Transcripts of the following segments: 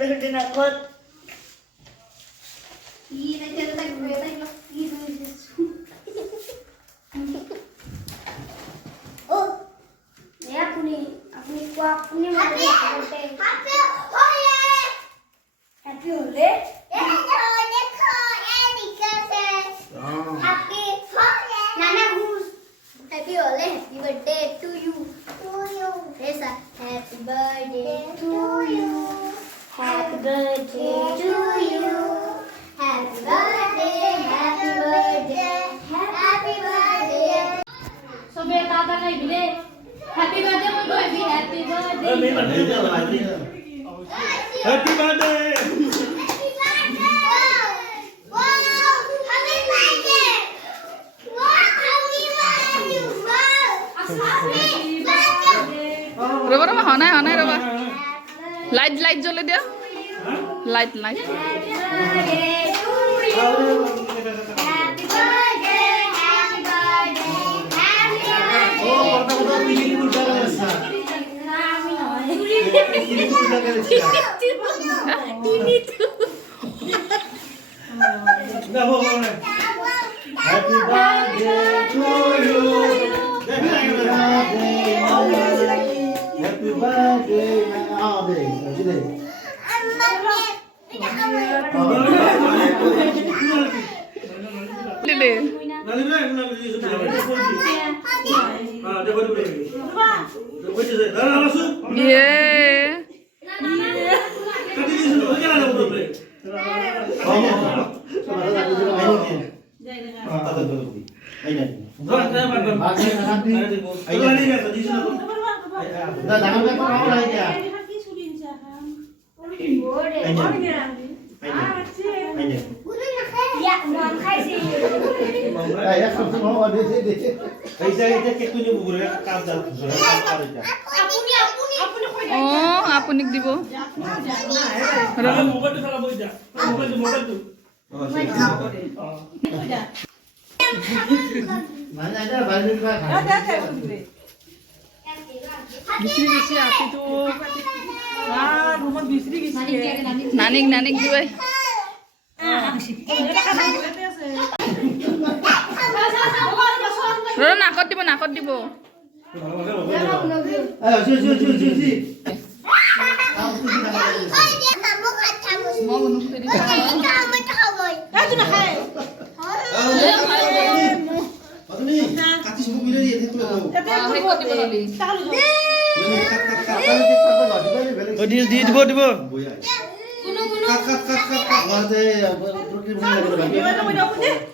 birthday nakot. Oh, ya apuni happy hole. Happy Nana who's happy hole. Happy birthday to you. Yes, happy birthday to you. Happy birthday to you. Happy birthday, happy birthday, happy birthday. So beta ta kai bile. Happy birthday mon boy be happy birthday. Happy birthday. ৰবা ৰবা হনাই ৰবা light জ্বলে দিয়া light Happy birthday to you. Happy birthday, happy birthday, happy Happy birthday to you. Happy birthday, দিলে ইয়ে Ya, mom khai si. অ আপুনিক দিব নানিক দিবে নাকত দিব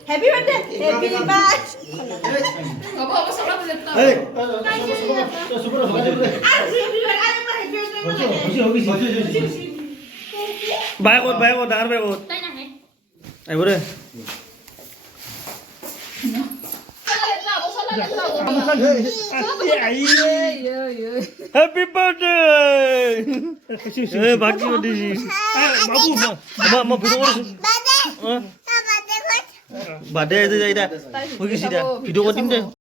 Happy birthday. Happy birthday. Bayakot, dar bayakot. Ay, bro. Happy birthday! Eh, bagi udah sih. Babu, mau video apa? Badai itu jadi dah. Pergi sih dah. Video apa tim dah?